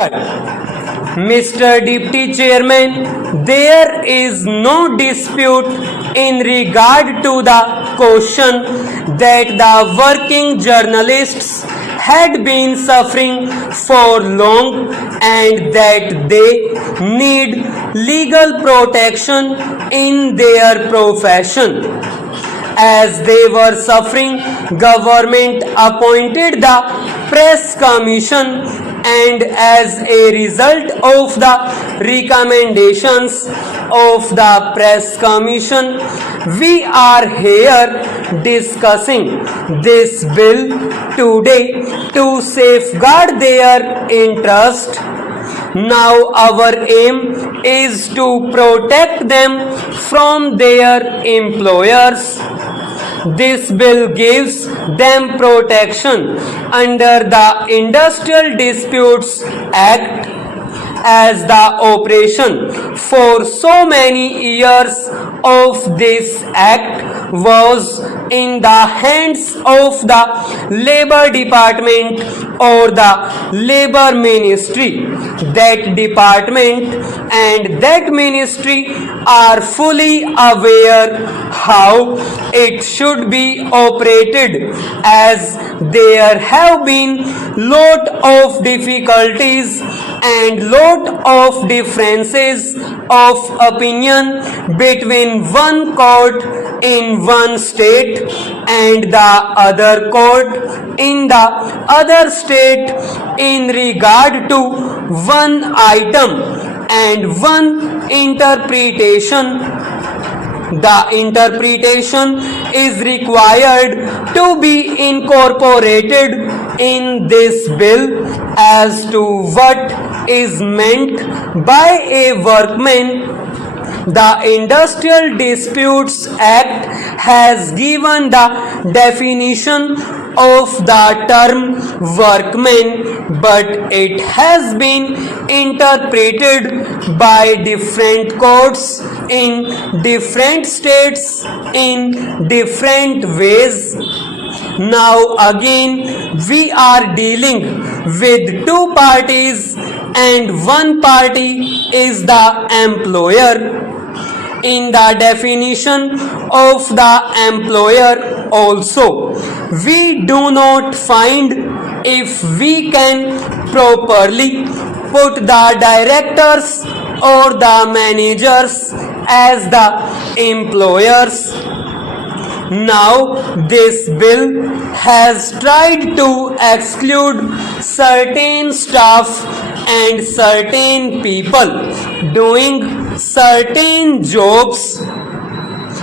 Mr. Deputy Chairman, there is no dispute in regard to the question that the working journalists had been suffering for long and that they need legal protection in their profession. As they were suffering, government appointed the press commission, and as a result of the recommendations of the press commission, we are here discussing this bill today to safeguard their interest. Now our aim is to protect them from their employers. This bill gives them protection under the Industrial Disputes Act, as the operation for so many years of this act was in the hands of the Labour Department or the Labour Ministry. That department and that ministry are fully aware how it should be operated, as there have been lot of difficulties and lot of differences of opinion between one court in one state and the other court in the other state in regard to one item and one interpretation. The interpretation is required to be incorporated in this bill as to what is meant by a workman. The Industrial Disputes Act has given the definition of the term workman, but it has been interpreted by different courts in different states in different ways. Now again we are dealing with two parties and one party is the employer. In the definition of the employer also, we do not find if we can properly put the directors or the managers as the employers. Now this bill has tried to exclude certain staff and certain people doing certain jobs.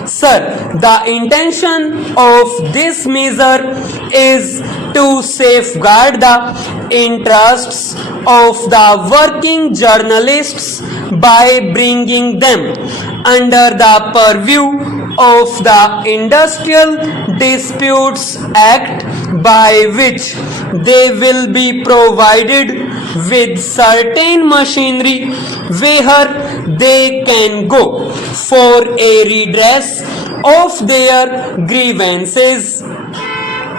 Sir, the intention of this measure is to safeguard the interests of the working journalists by bringing them under the purview of the Industrial Disputes Act, by which they will be provided with certain machinery where they can go for a redress of their grievances.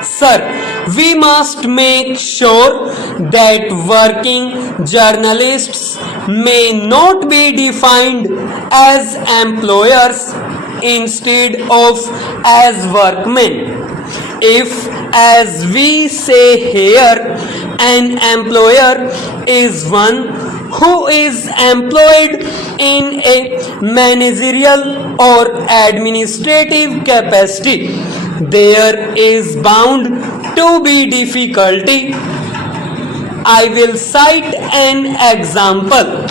Sir, we must make sure that working journalists may not be defined as employers instead of as workmen. If, as we say here, an employer is one who is employed in a managerial or administrative capacity, there is bound to be difficulty. I will cite an example.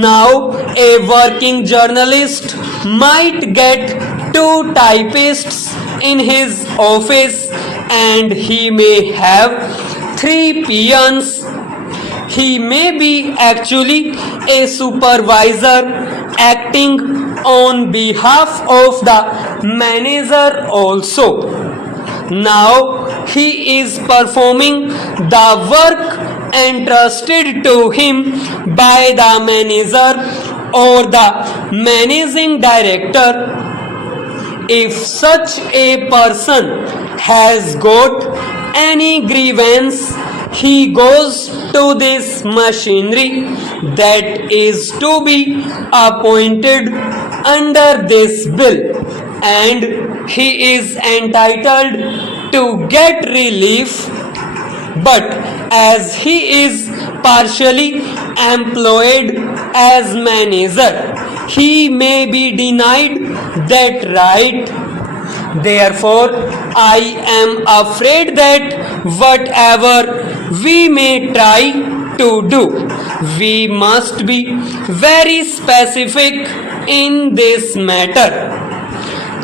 Now, a working journalist might get two typists in his office and he may have 3 peons. He may be actually a supervisor acting on behalf of the manager also. Now he is performing the work entrusted to him by the manager or the managing director. If such a person has got any grievance he goes to this machinery that is to be appointed under this bill, and he is entitled to get relief, but as he is partially employed as manager, he may be denied that right. Therefore, I am afraid that whatever we may try to do, we must be very specific in this matter.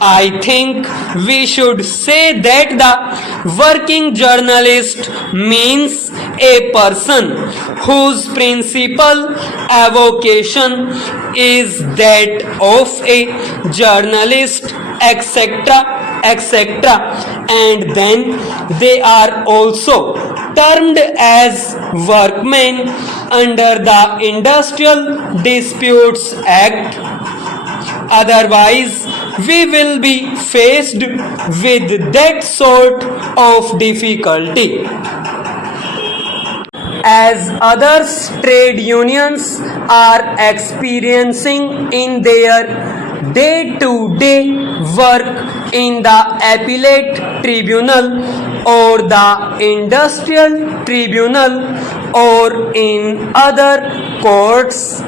I think we should say that the working journalist means a person whose principal avocation is that of a journalist, etc., etc., and then they are also termed as workmen under the Industrial Disputes Act. Otherwise, we will be faced with that sort of difficulty. As others, trade unions are experiencing in their day-to-day work in the appellate tribunal or the industrial tribunal or in other courts.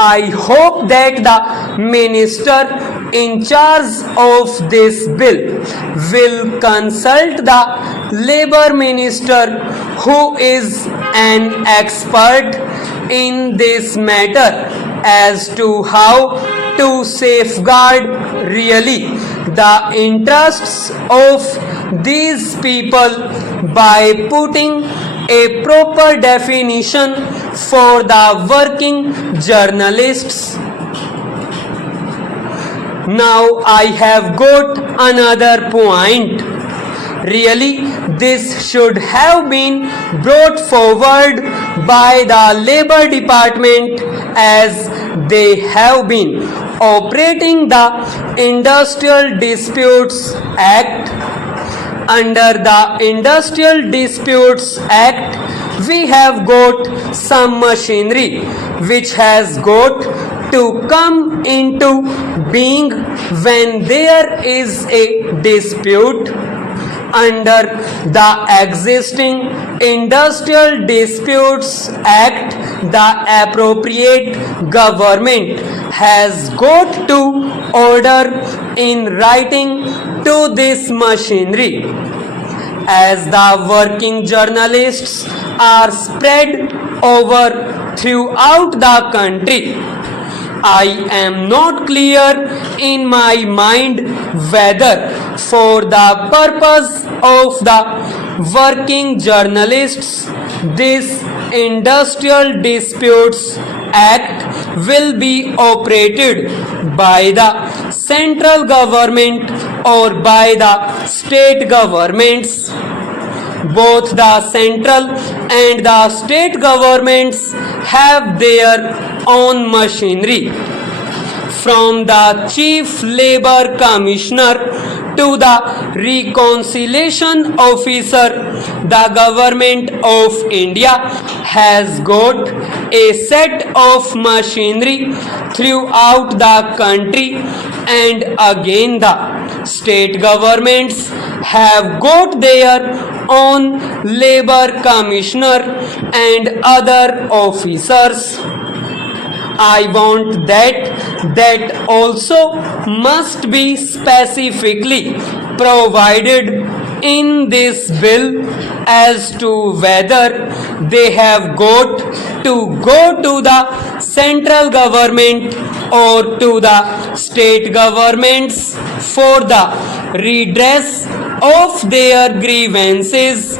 I hope that the minister in charge of this bill will consult the labor minister, who is an expert in this matter, as to how to safeguard really the interests of these people by putting a proper definition for the working journalists. Now I have got another point. Really, this should have been brought forward by the Labor Department, as they have been operating the Industrial Disputes Act. Under the Industrial Disputes Act, we have got some machinery which has got to come into being when there is a dispute. Under the existing Industrial Disputes Act, the appropriate government has got to order in writing to this machinery. As the working journalists are spread over throughout the country, I am not clear in my mind whether for the purpose of the working journalists this Industrial Disputes Act will be operated by the central government or by the state governments. Both the central and the state governments have their own machinery, from the Chief Labour Commissioner to the Reconciliation Officer. The Government of India has got a set of machinery throughout the country, and again the state governments have got their own Labour Commissioner and other officers. I want that also must be specifically provided in this bill as to whether they have got to go to the central government or to the state governments for the redress of their grievances.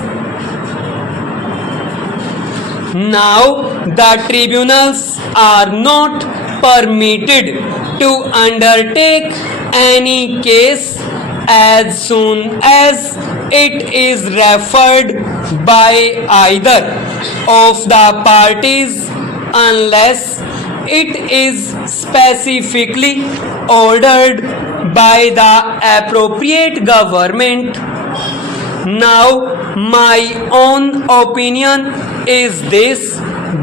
Now, the tribunals are not permitted to undertake any case as soon as it is referred by either of the parties unless it is specifically ordered by the appropriate government. Now, my own opinion is this,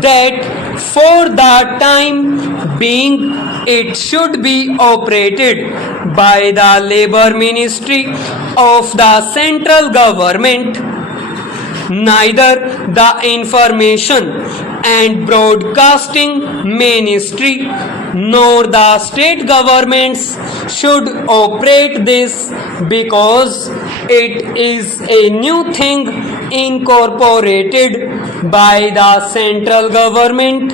that for the time being, it should be operated by the Labour Ministry of the central government. Neither the Information and Broadcasting Ministry nor the state governments should operate this, because it is a new thing incorporated by the central government,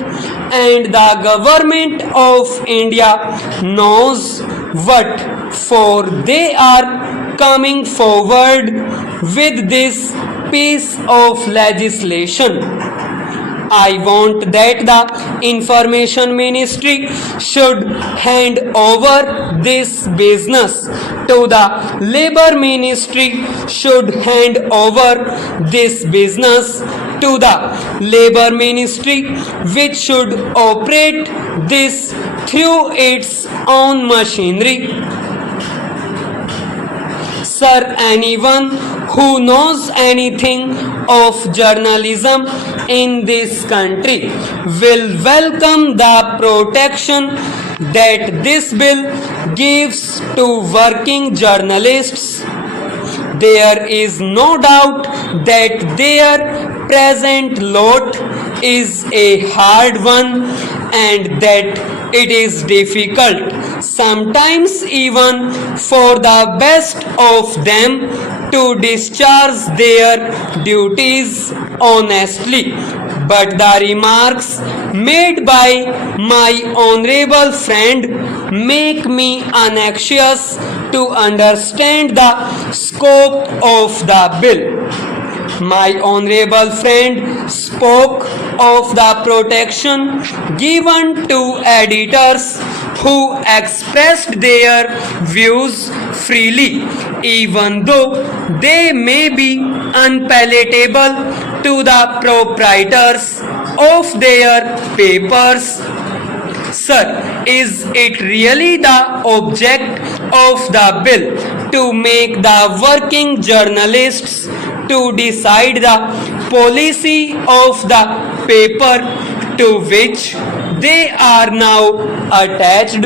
and the government of India knows what for they are coming forward with this piece of legislation. I want that the Information Ministry should hand over this business to the Labour Ministry, should hand over this business to the Labour Ministry, which should operate this through its own machinery. Sir, anyone who knows anything of journalism in this country will welcome the protection that this bill gives to working journalists. There is no doubt that their present lot is a hard one, and that it is difficult, sometimes even for the best of them, to discharge their duties honestly. But the remarks made by my honorable friend make me anxious to understand the scope of the bill. My honorable friend spoke of the protection given to editors who expressed their views freely, even though they may be unpalatable to the proprietors of their papers. Sir, is it really the object of the bill to make the working journalists to decide the policy of the paper to which they are now attached?